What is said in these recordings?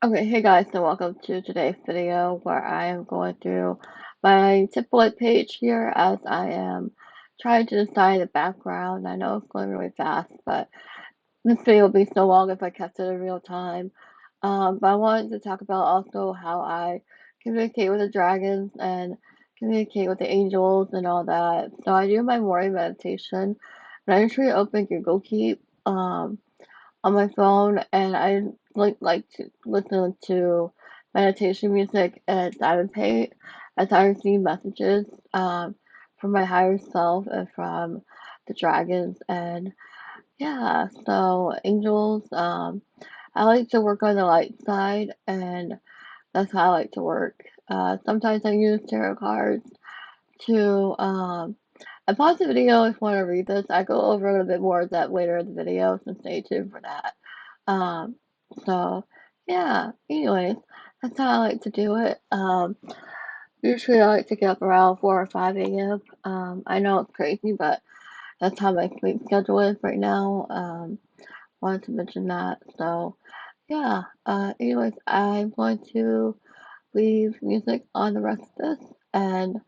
Okay, hey guys, and welcome to today's video where I am going through my template page here as I am trying to decide the background. I know it's going really fast, but this video would be so long if I kept it in real time. But I wanted to talk about also how I communicate with the dragons and communicate with the angels and all that. So I do my morning meditation, and I usually open Google Keep. On my phone, and I like to listen to meditation music as I would pay as I receive messages from my higher self and from the dragons. And yeah, so angels, I like to work on the light side, and that's how I like to work. Sometimes I use tarot cards to I paused the video if you want to read this. I go over a little bit more of that later in the video, so stay tuned for that. Um, so yeah, anyways, that's how I like to do it. Usually I like to get up around 4 or 5 a.m. I know it's crazy, but that's how my sleep schedule is right now. Wanted to mention that. So yeah, anyways, I'm going to leave music on the rest of this, and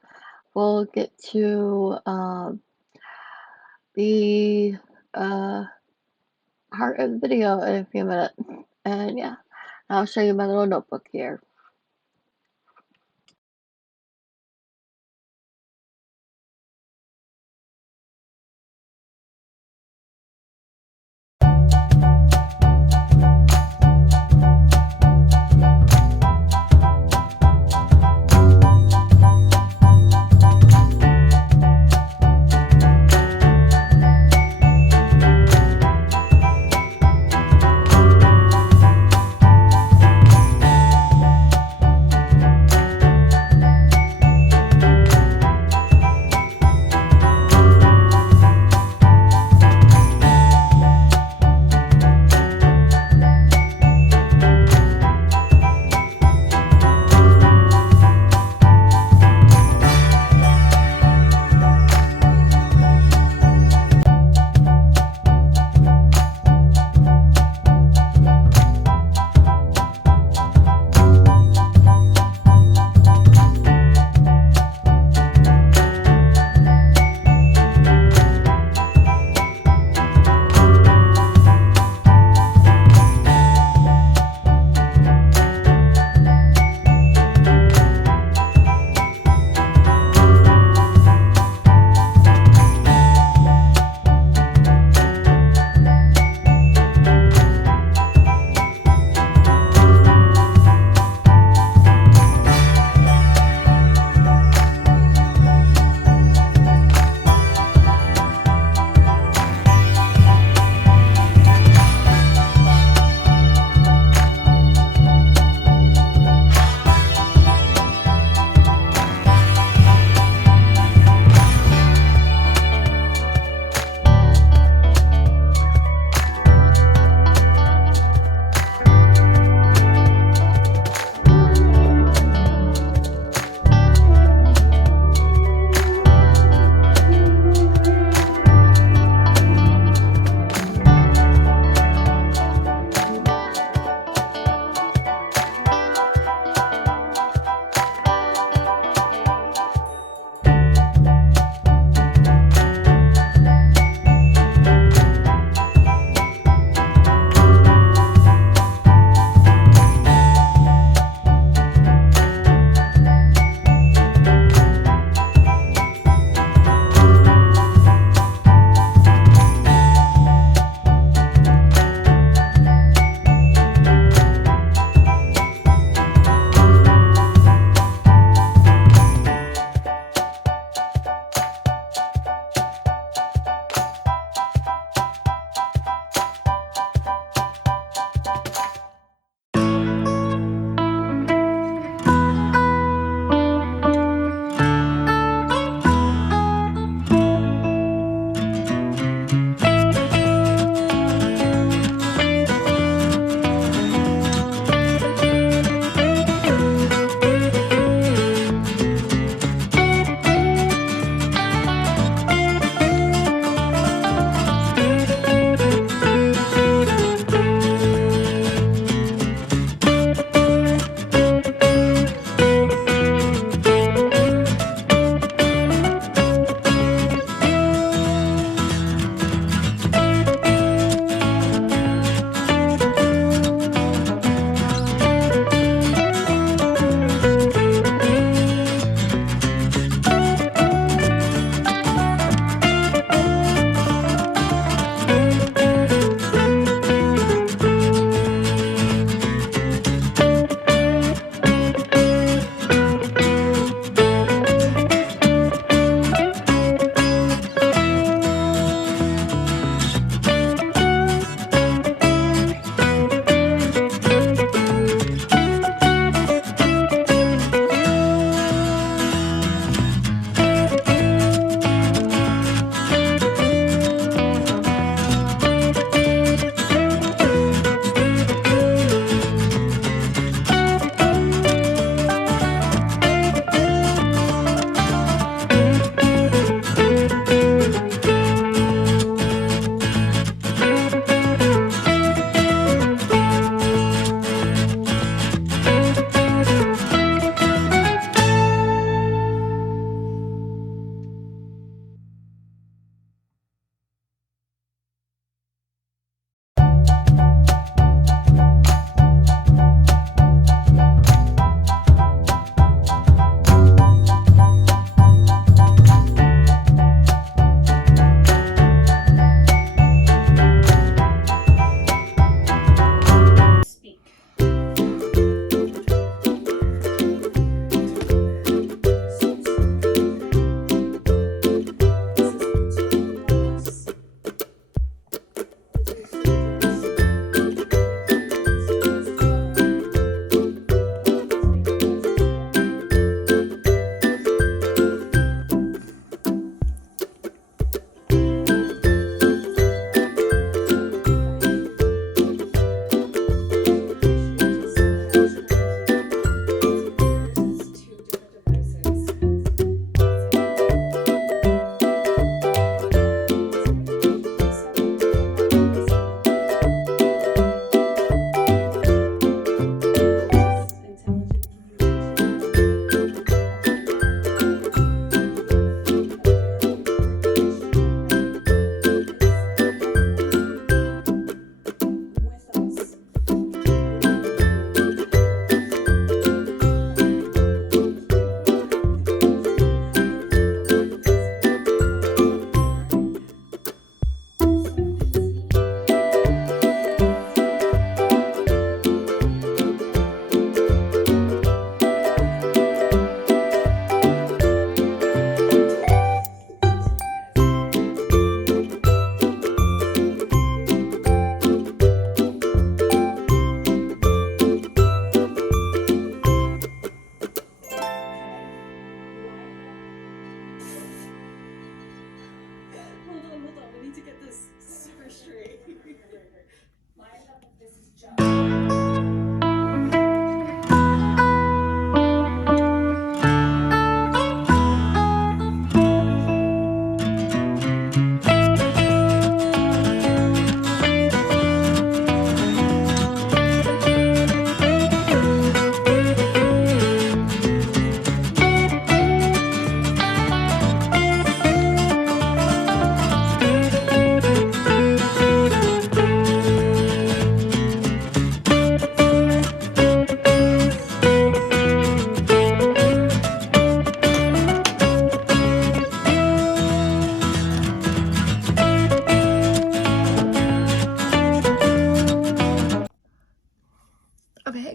we'll get to the uh, heart of the video in a few minutes. And yeah, I'll show you my little notebook here.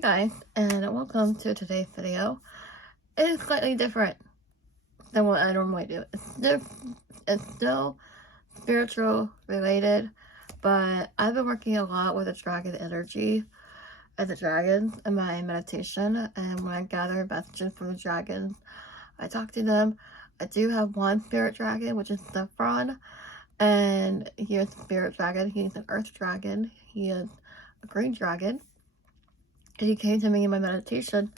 guys, and welcome to today's video. It is slightly different than what I normally do. It's still spiritual related, but I've been working a lot with the dragon energy and the dragons in my meditation, and when I gather messages from the dragons, I talk to them. I do have one spirit dragon, which is Saffron, and he is a spirit dragon. He's an earth dragon. He is a green dragon. And he came to me in my meditation.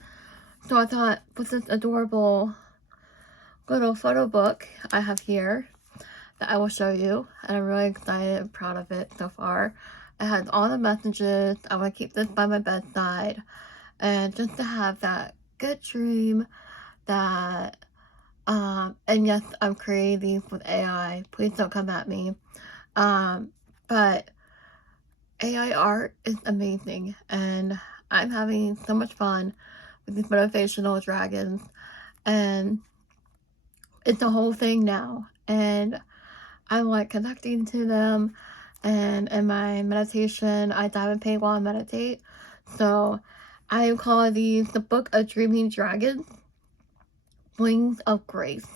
So I thought, with this adorable little photo book I have here that I will show you, and I'm really excited and proud of it so far. It has all the messages. I want to keep this by my bedside, and just to have that good dream that, and yes, I'm creating these with AI. Please don't come at me. But AI art is amazing, and I'm having so much fun with these motivational dragons, and it's a whole thing now, and I'm like connecting to them, and in my meditation, I dive in paint while I meditate, so I am calling these the Book of Dreaming Dragons, Wings of Grace,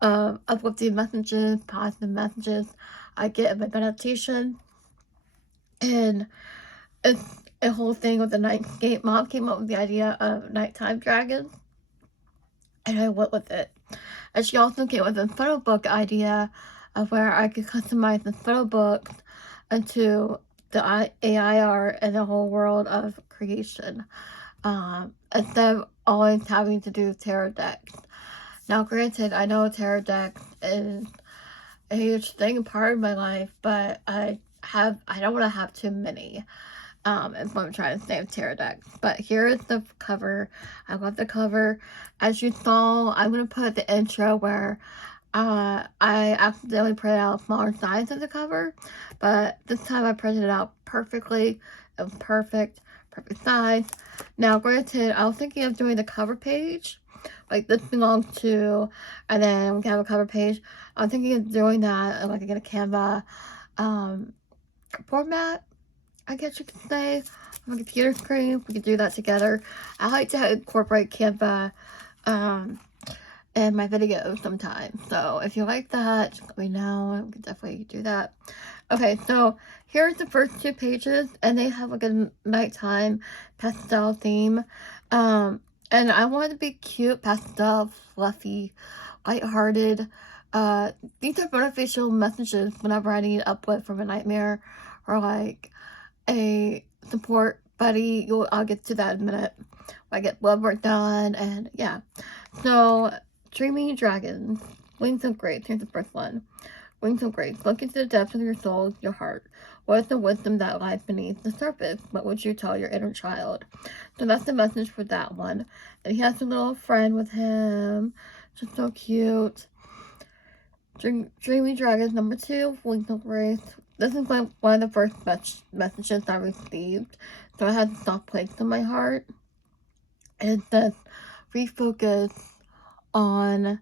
uplifting messages, positive messages I get in my meditation, and it's a whole thing with the nightscape. Mom came up with the idea of nighttime dragons, and I went with it. And she also came with a photo book idea of where I could customize the photo books into the AI art and the whole world of creation, instead of always having to do tarot decks. Now, granted, I know tarot decks is a huge thing, part of my life, but I don't want to have too many. Is what I'm trying to say with tarot decks. But here is the cover. I love the cover. As you saw, I'm going to put the intro where I accidentally printed out a smaller size of the cover, but this time I printed it out perfectly. It was perfect size. Now, granted, I was thinking of doing the cover page, like this belongs to, and then we can have a cover page. I'm thinking of doing that, like in a Canva format, I guess you could say, on a computer screen. We could do that together. I like to incorporate Canva in my videos sometimes. So if you like that, just let me know. We could definitely do that. Okay, so here's the first two pages, and they have like a nighttime pastel theme. And I wanted to be cute, pastel, fluffy, lighthearted. These are motivational messages whenever I need uplift from a nightmare, or like a support buddy. I'll get to that in a minute. I get blood work done, and yeah. So, Dreaming Dragons, Wings of Grace. Here's the first one. Wings of Grace. Look into the depths of your soul, your heart. What is the wisdom that lies beneath the surface? What would you tell your inner child? So that's the message for that one. And he has a little friend with him. Just so cute. Dreaming Dragons number 2, Wings of Grace. This is like one of the first messages I received, so I had to stop playing in my heart. And it says, refocus on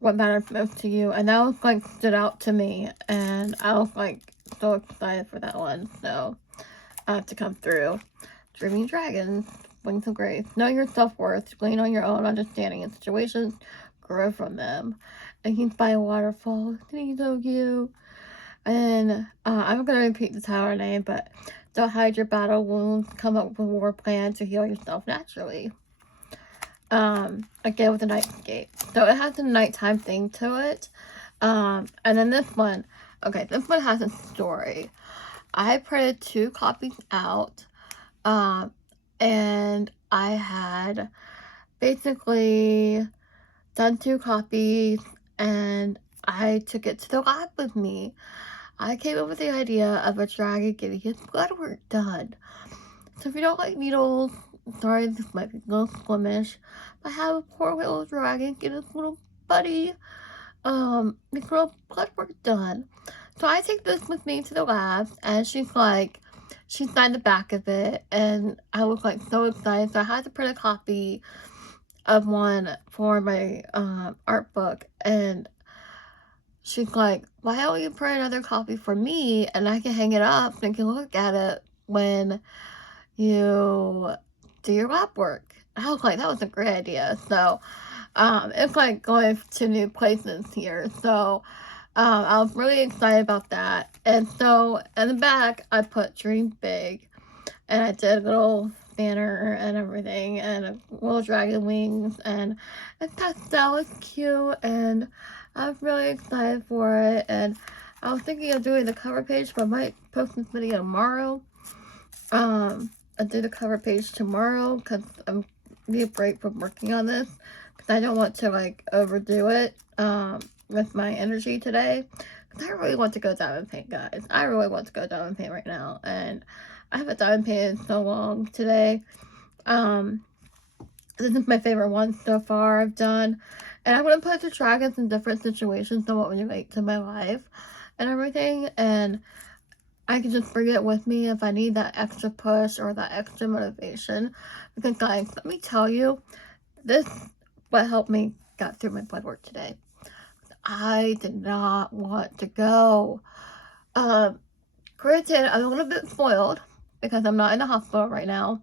what matters most to you. And that was like stood out to me, and I was like so excited for that one. So I have to come through. Dreaming Dragons, Wings of Grace. Know your self-worth. Lean on your own understanding in situations. Grow from them. And he's by a waterfall. He's so cute. And I'm going to repeat the tower name, but don't hide your battle wounds. Come up with a war plan to heal yourself naturally. Again, with the nightscape. So it has a nighttime thing to it. And then this one. Okay, this one has a story. I printed 2 copies out. And I had basically done 2 copies, and I took it to the lab with me. I came up with the idea of a dragon getting his blood work done. So if you don't like needles, sorry, this might be a little squeamish, but have a poor little dragon get his little buddy, his little blood work done. So I take this with me to the lab, and she signed the back of it, and I was like so excited. So I had to print a copy of one for my art book, and she's like, why don't you print another copy for me, and I can hang it up and can look at it when you do your lab work. I was like, that was a great idea. So it's like going to new places here. So I was really excited about that. And so in the back, I put Dream Big. And I did a little banner and everything, and little dragon wings, and pastel is cute, and I'm really excited for it. And I was thinking of doing the cover page, but I might post this video tomorrow. I'll do the cover page tomorrow because I'm need a break from working on this because I don't want to like overdo it with my energy today. Because I really want to go diamond paint, guys. I really want to go diamond paint right now, and I haven't diamond painted in so long today. This is my favorite one so far I've done. And I'm going to put the dragons in different situations that won't relate to my life and everything. And I can just bring it with me if I need that extra push or that extra motivation. Because guys, let me tell you, this what helped me get through my blood work today. I did not want to go. Granted, I'm a little bit spoiled because I'm not in the hospital right now.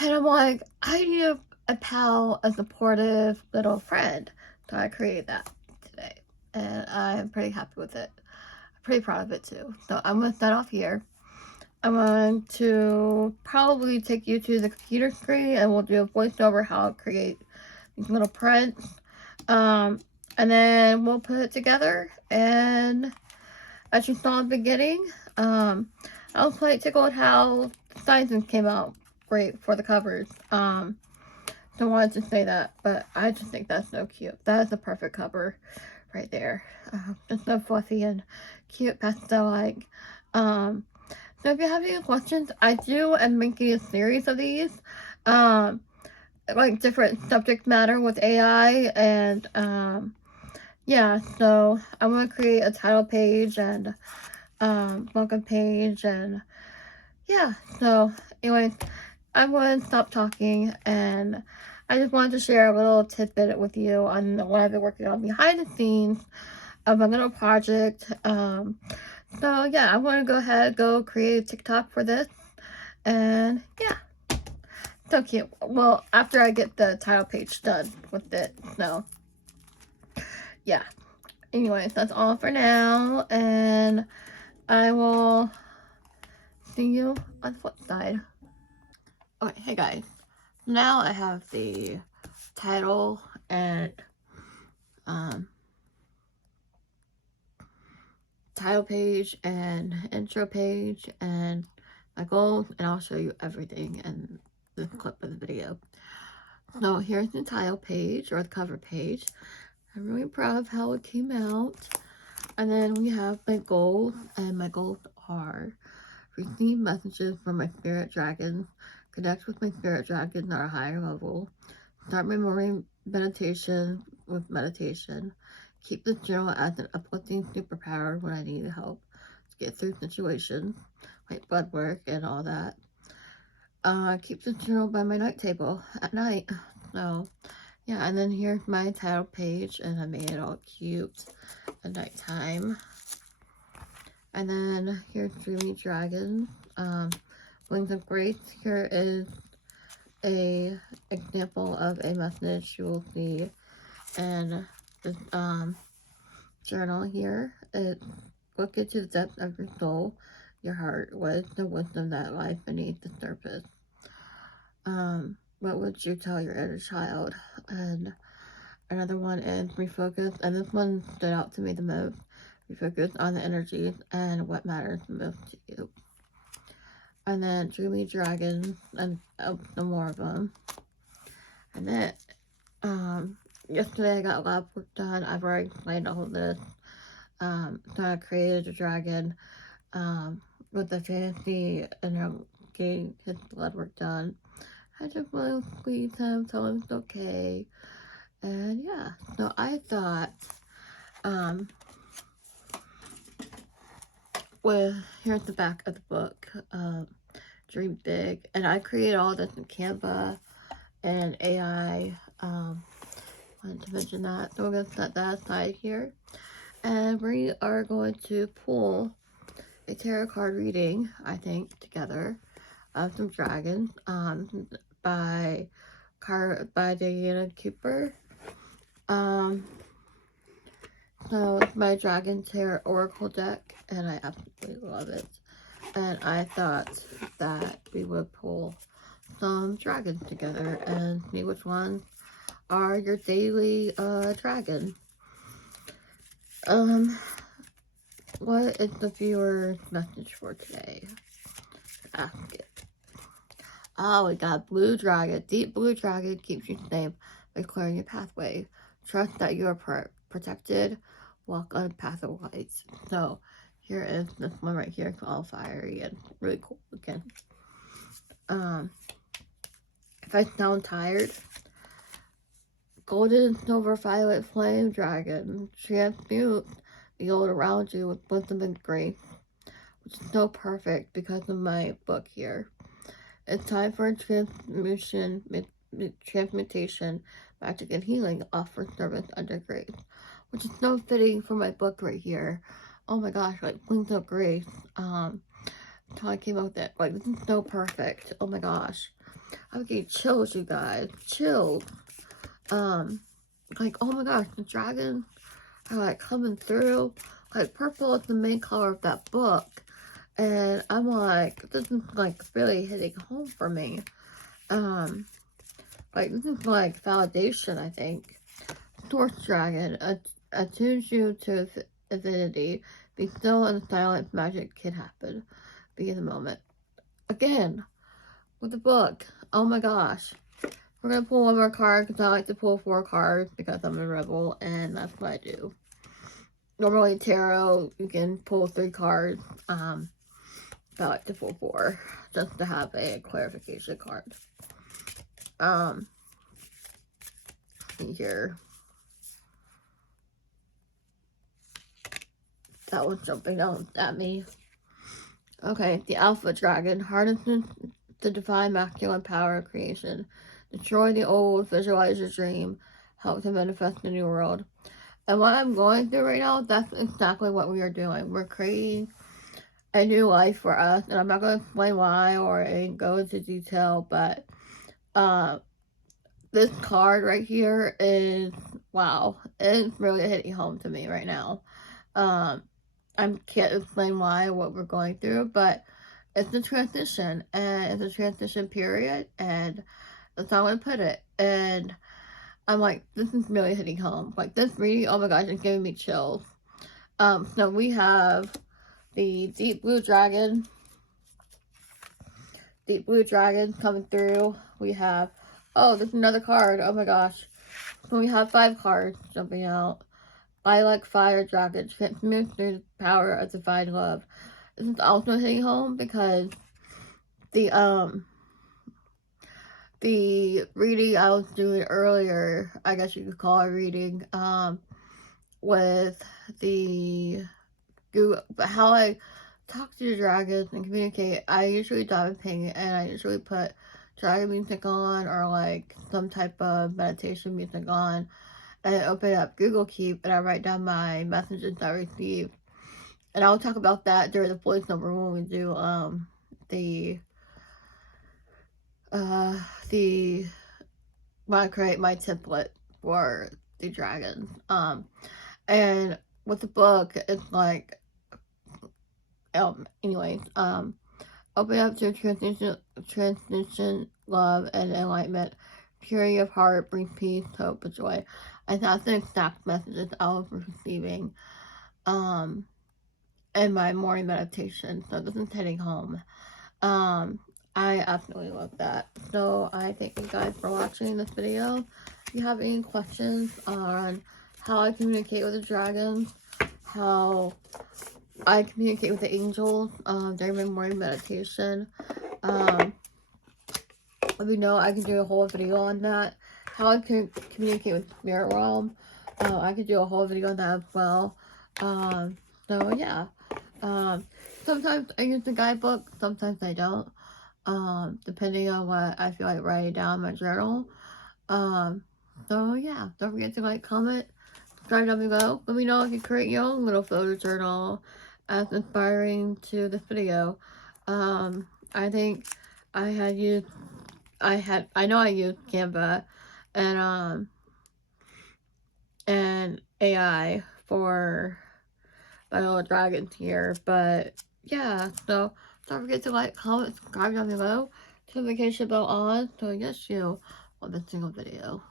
And I'm like, I need a pal, a supportive little friend. So I created that today. And I'm pretty happy with it. I'm pretty proud of it too. So I'm going to start off here. I'm going to probably take you to the computer screen and we'll do a voiceover how to create these little prints. And then we'll put it together. And as you saw in the beginning, I was quite tickled how Sirens came out great for the covers. So I wanted to say that, but I just think that's so cute. That is the perfect cover right there. Just so fluffy and cute, pastel-like. So if you have any questions, I am making a series of these, like different subject matter with AI, and yeah, so I'm going to create a title page and welcome page, and yeah, so anyways, I'm going to stop talking, and I just wanted to share a little tidbit with you on what I've been working on behind the scenes of a little project. So yeah, I'm going to go create a TikTok for this, and yeah, so cute. Well, after I get the title page done with it, so yeah. Anyways, that's all for now, and I will see you on the flip side. Okay, hey guys. Now I have the title and title page and intro page and my goals, and I'll show you everything in this clip of the video. So here's the title page or the cover page. I'm really proud of how it came out. And then we have my goals, and my goals are receive messages from my spirit dragons, connect with my spirit dragons at a higher level, start my morning meditation with meditation, keep this journal as an uplifting superpower when I need help to get through situations like blood work and all that. Keep this journal by my night table at night. So yeah, and then here's my title page, and I made it all cute at nighttime. And then here's Dreamy Dragons, Wings of Grace. Here is a example of a message you will see in this journal here. It's look into the depths of your soul, your heart. What is the wisdom that lies beneath the surface? What would you tell your inner child? And another one is refocus, and this one stood out to me the most. Refocus on the energies and what matters most to you. And then Dreamy Dragons, and some more of them. And then, yesterday I got lab work done. I've already explained all of this. So I created a dragon, with the fantasy, and I'm getting his blood work done. I just want to squeeze him, tell him it's okay. And yeah, so I thought, well, here's the back of the book, Dream Big, and I created all this in Canva and AI. Wanted to mention that, so we're going to set that aside here, and we are going to pull a tarot card reading, I think, together. of some dragons, by Diana Cooper. So it's my Dragon Tarot Oracle deck, and I absolutely love it. And I thought that we would pull some dragons together and see which ones are your daily dragon. What is the viewer's message for today? Ask it. Oh, we got Blue Dragon. Deep Blue Dragon keeps you safe by clearing your pathway. Trust that you are protected. Walk on a path of light. So, here is this one right here. It's all fiery and really cool looking. If I sound tired, Golden Silver Violet Flame Dragon. Transmute the old around you with wisdom and grace, which is so perfect because of my book here. It's time for a transmutation, magic, and healing offer service under grace, which is so fitting for my book right here. Oh my gosh, like Wings of Grace. So I came up with it. Like, this is so perfect. Oh my gosh. I'm getting chills, you guys. Chills. Like, oh my gosh, the dragons are like coming through. Like, purple is the main color of that book. And I'm like, this is like really hitting home for me. Like, this is like validation, I think. Source Dragon attunes you to affinity. Be still and silent magic can happen. Be in the moment. Again, with the book. Oh my gosh. We're gonna pull one more card because I like to pull 4 cards because I'm a rebel and that's what I do. Normally tarot, you can pull 3 cards. I like to pull 4 just to have a clarification card. Here. That one's jumping out at me. Okay, the Alpha Dragon harnesses the divine masculine power of creation. Destroy the old, visualize your dream, help to manifest the new world. And what I'm going through right now, that's exactly what we are doing. We're creating a new life for us, and I'm not going to explain why or go into detail, but this card right here is, wow, it's really hitting home to me right now. I can't explain why, what we're going through, but it's a transition, and it's a transition period, and that's how I put it. And I'm like, this is really hitting home. Like, this reading, oh my gosh, it's giving me chills. So we have the Deep Blue Dragon. Deep Blue Dragon coming through. We have, oh, there's another card. Oh my gosh. So we have 5 cards jumping out. Lilac Fire Dragon transmits through the power of divine love. This is also hitting home because the reading I was doing earlier, I guess you could call it reading, with the how I talk to the dragons and communicate. I usually dive ping and I usually put dragon music on or like some type of meditation music on. And I open up Google Keep and I write down my messages I receive. And I'll talk about that during the voiceover when we do when I create my template for the dragons. And with the book, it's like, anyways, open up to transition, love, and enlightenment. Purity of heart brings peace, hope, and joy. And that's the exact messages I was receiving in my morning meditation. So this is heading home. I absolutely love that. So I thank you guys for watching this video. If you have any questions on how I communicate with the dragons, how I communicate with the angels during my morning meditation, let me know. I can do a whole video on that. How I can communicate with spirit realm, I could do a whole video on that as well. So yeah, sometimes I use the guidebook, sometimes I don't, depending on what I feel like writing down in my journal. So yeah, don't forget to like, comment, subscribe down below. Let me know if you create your own little photo journal as inspiring to this video. I think I know I used Canva and AI for my little dragons here, but yeah, so don't forget to like, comment, subscribe down below, notification bell on, so I guess you on a single video.